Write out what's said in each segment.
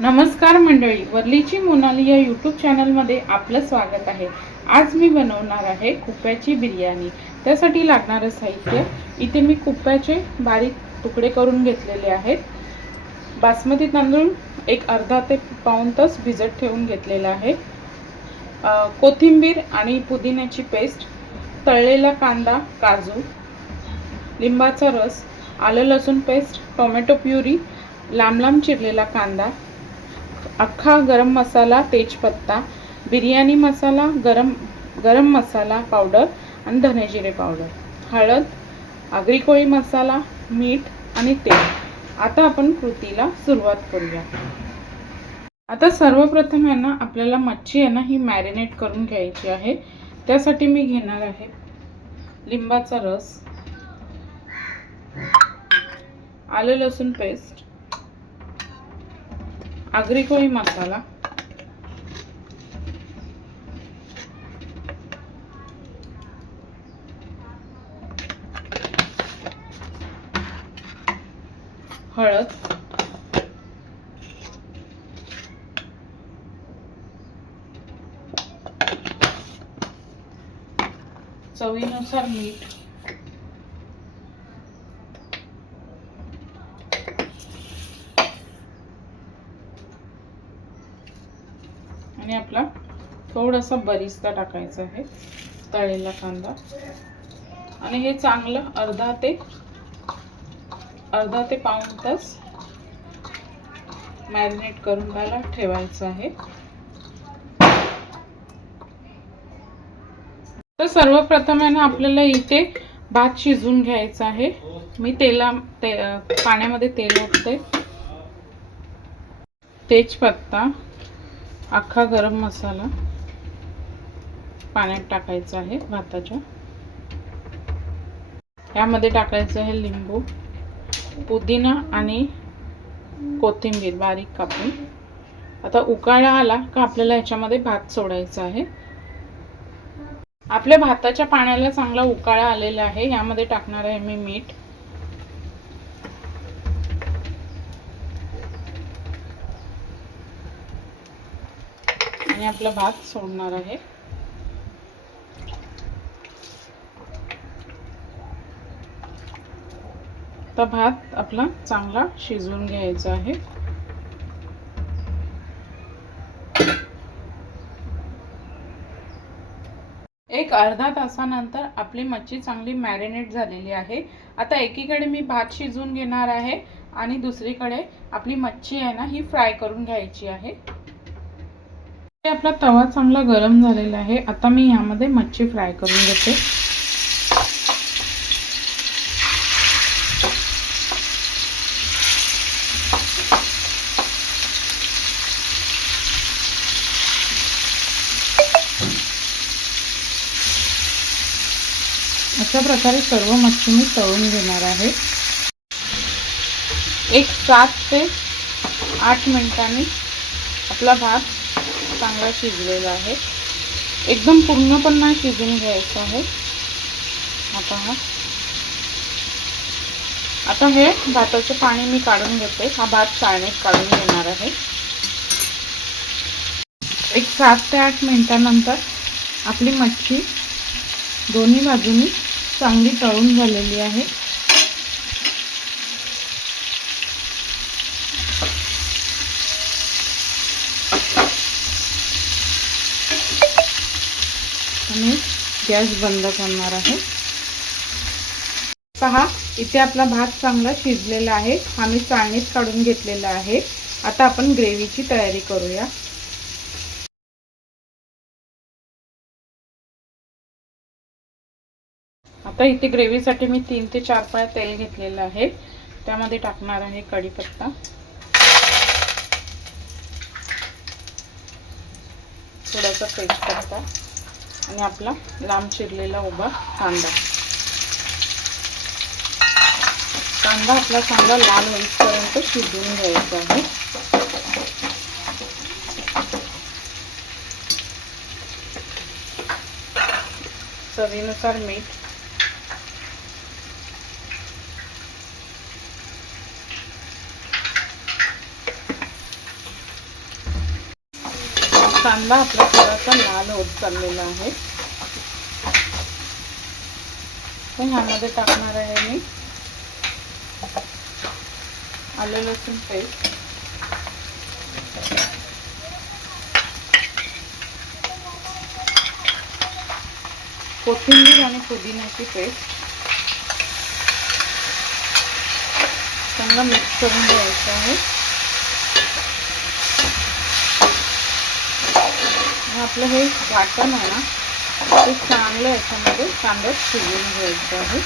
नमस्कार मंडळी वरलीची मोनाली या यूट्यूब चॅनलमध्ये आपलं स्वागत आहे. आज मी बनवणार आहे कुप्याची बिर्याणी. त्यासाठी लागणारं साहित्य इथे मी कुप्याचे बारीक तुकडे करून घेतलेले आहेत. बासमती तांदूळ एक अर्धा ते पाऊण तास भिजत ठेवून घेतलेला आहे. कोथिंबीर आणि पुदिन्याची पेस्ट तळलेला कांदा काजू लिंबाचा रस आलं लसूण पेस्ट टोमॅटो प्युरी लांब लांब चिरलेला कांदा अख्खा गरम मसाला तेजपत्ता बिर्याणी मसाला गरम गरम मसाला पावडर आणि धनेजिरे पावडर हळद आगरी कोळी मसाला मीठ आणि तेल. आता आपण कृतीला सुरुवात करूया. आता सर्वप्रथम आहे ना आपल्याला मच्छी आहे ना ही मॅरिनेट करून घ्यायची आहे. त्यासाठी मी घेणार आहे लिंबाचा रस आलं लसूण पेस्ट आगरी कोळी मसाला. हळद. चवीनुसार मीठ. आणि आपला थोडासा बरिस्ता टाकायचा आहे तळलेला कांदा. आणि हे चांगलं अर्धा ते अर्धा ते पाऊण तास मॅरिनेट करून त्याला ठेवायचं आहे. तर सर्वप्रथम आहे ना आपल्याला इथे भात शिजवून घ्यायचा आहे. मी तेला ते पाण्यामध्ये तेल ओतते. तेजपत्ता अख्खा गरम मसाला पाण्यात टाकायचा आहे भाताच्या. यामध्ये टाकायचं आहे लिंबू पुदिना आणि कोथिंबीर बारीक कापून. आता उकाळा आला का आपल्याला याच्यामध्ये भात सोडायचा आहे. आपल्या भाताच्या पाण्याला चांगला उकाळा आलेला आहे. यामध्ये टाकणार आहे मी मीठ. आणि आपला भात सोडणार आहे. तर भात आपला चांगला शिजवून घ्यायचा आहे. एक अर्धा तासानंतर आपली मच्छी चांगली मॅरिनेट झालेली आहे. आता एकीकडे मी भात शिजवून घेणार आहे आणि दुसरीकडे आपली मच्छी आहे ना ही फ्राय करून घ्यायची आहे. आपला तवा चांगला गरम झालेला आहे. आता मी यामध्ये मच्छी फ्राय करून घेते. अशा प्रकारे सर्व मच्छी मी तळून घेणार आहे. एक सात ते आठ मिनिटांनी आपला भात चांगला शिजलेला आहे. एकदम पूर्ण पण नाही शिजून घ्यायचं आहे. आता हा. आता हे भाताचं पाणी मी काढून घेते. हा भात चाळणीत काढून घेणार आहे. एक सात ते आठ मिनिटानंतर आपली मच्छी दोन्ही बाजूनी चांगली तळून झालेली आहे आणि गॅस बंद करणार आहे. पहा इथे आपला भात चांगला शिजलेला आहे. हा मी चाळणीत काढून घेतलेला आहे. आता आपण ग्रेव्हीची तयारी करूया. आता इथे ग्रेव्हीसाठी मी तीन ते चार पाय तेल घेतलेलं आहे. त्यामध्ये टाकणार आहे कढीपत्ता. थोडासा तेजपत्ता आणि आपला लांब चिरलेला उभा कांदा. कांदा आपला चांगला लाल होईपर्यंत शिजवून घ्यायचा आहे. चवीनुसार मीठ कांदा आपला थोडासा लाल होत चाललेला आहे. तर ह्यामध्ये टाकणार आहे मी आलं लसूण पेस्ट. कोथिंबीर आणि पुदिन्याची पेस्ट. चांगला मिक्स करून घ्यायचं आहे. आपलं हे वाटण आहे ना ते चांगलं याच्यामध्ये. कांद्यात शिजवून घ्यायचं आहे.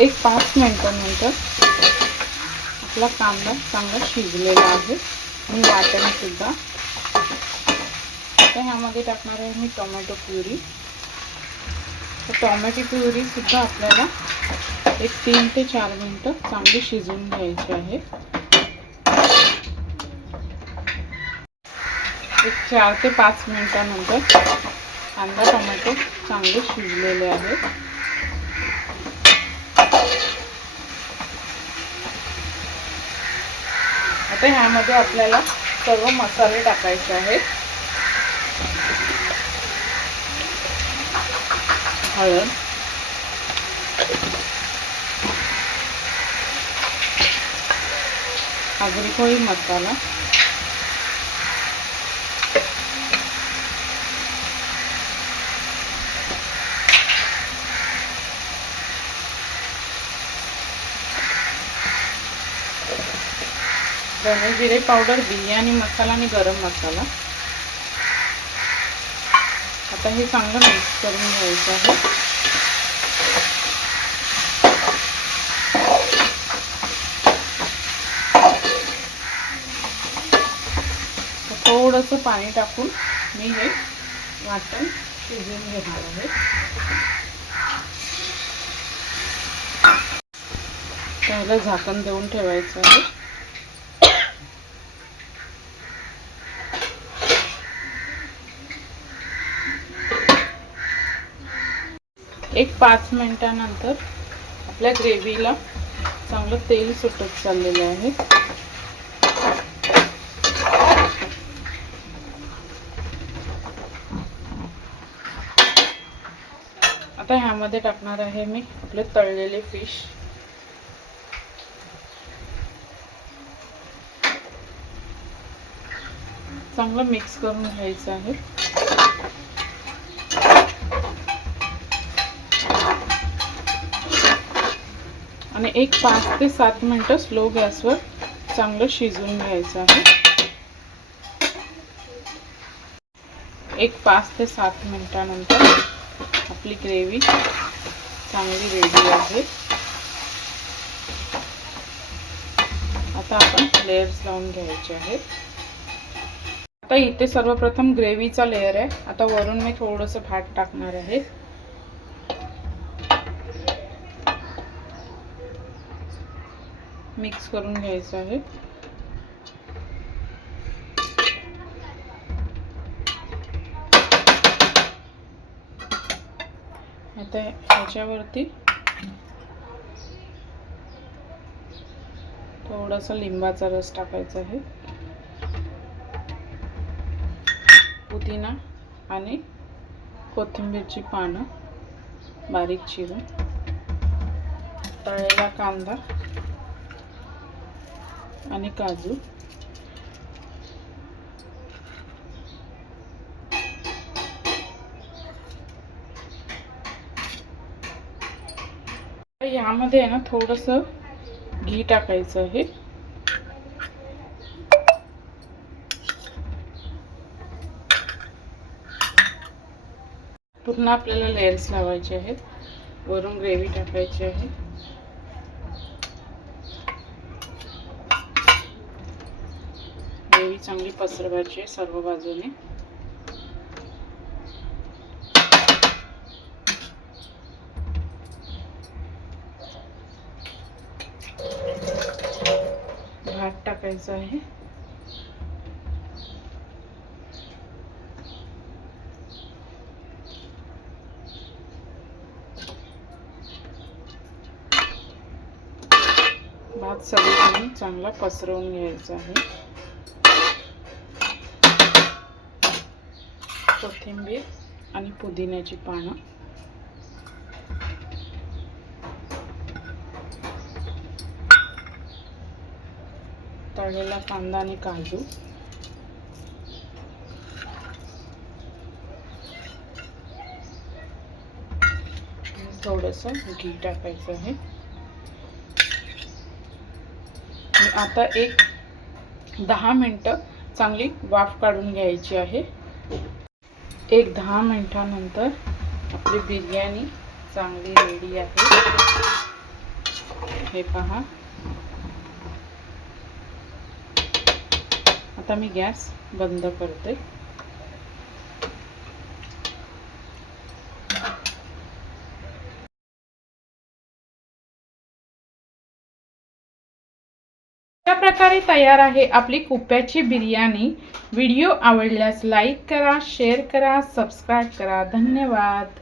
एक पाच मिनटानंतर आपला कांदा चांगला शिजलेला आहे. आणि वाटणसुद्धा आता ह्यामध्ये टाकणार आहे मी टोमॅटो प्युरी. तर टोमॅटो प्युरीसुद्धा आपल्याला एक तीन ते चार मिनटं चांगली शिजवून घ्यायची आहे. एक चार ते पाच मिनटानंतर कांदा टोमॅटो चांगले शिजलेले आहेत. आता ह्यामध्ये आपल्याला सर्व मसाले टाकायचे आहेत. हळद. आगरी कोळी मसाला. धने जिरे पावडर बिर्याणी मसाला आणि गरम मसाला. आता हे चांगलं मिक्स करून घ्यायचं आहे. थोडंसं पाणी टाकून मी हे वाटण शिजवून घेणार आहे. त्याला झाकण देऊन ठेवायचं आहे. एक पाच मिनटानंतर आपल्या ग्रेव्हीला चांगलं तेल सुटत चाललेलं आहे. यामध्ये टाकणार आहे मी आपले तळलेले फिश चांगलं मिक्स करून घ्यायचं आहे. आणि एक पाच ते सात मिनटं स्लो गॅसवर चांगलं शिजवून घ्यायचं आहे. एक पाच ते सात मिनटानंतर आपली ग्रेव्ही चांगली रेडी आहे. आता आपण लेयर्स लावून घ्यायचे आहेत. आता इथे सर्वप्रथम ग्रेव्हीचा लेअर आहे. आता वरून मी थोडंसं भात टाकणार आहे. मिक्स करून घ्यायचं आहे. आता ह्याच्यावरती. थोडासा लिंबाचा रस टाकायचा आहे. पुदिना आणि कोथिंबीरची पानं बारीक चिरून. तळलेला कांदा आणि काजू. यामध्ये आहे ना थोडंसं घी टाकायचं आहे. पूर्ण आपल्याला लेयर्स लावायचे आहेत. वरून ग्रेव्ही टाकायची आहे. ग्रेव्ही चांगली पसरवायची आहे सर्व बाजूने. भात आहे. भात सगळीकडे चांगला पसरवून घ्यायचा आहे. कोथिंबीर आणि पुदिन्याची पानं. तळलेला कांदा आणि काजू. थोडंसं घी टाकायचं आहे. आता एक दहा मिनटं चांगली वाफ काढून घ्यायची आहे. एक दहा मिनटानंतर आपली बिर्याणी चांगली रेडी आहे. हे पहा. आता मी गॅस बंद करते. अशा प्रकारे तयार आहे आपली कुप्याची बिर्याणी. व्हिडिओ आवडल्यास लाईक करा शेअर करा सबस्क्राईब करा. धन्यवाद.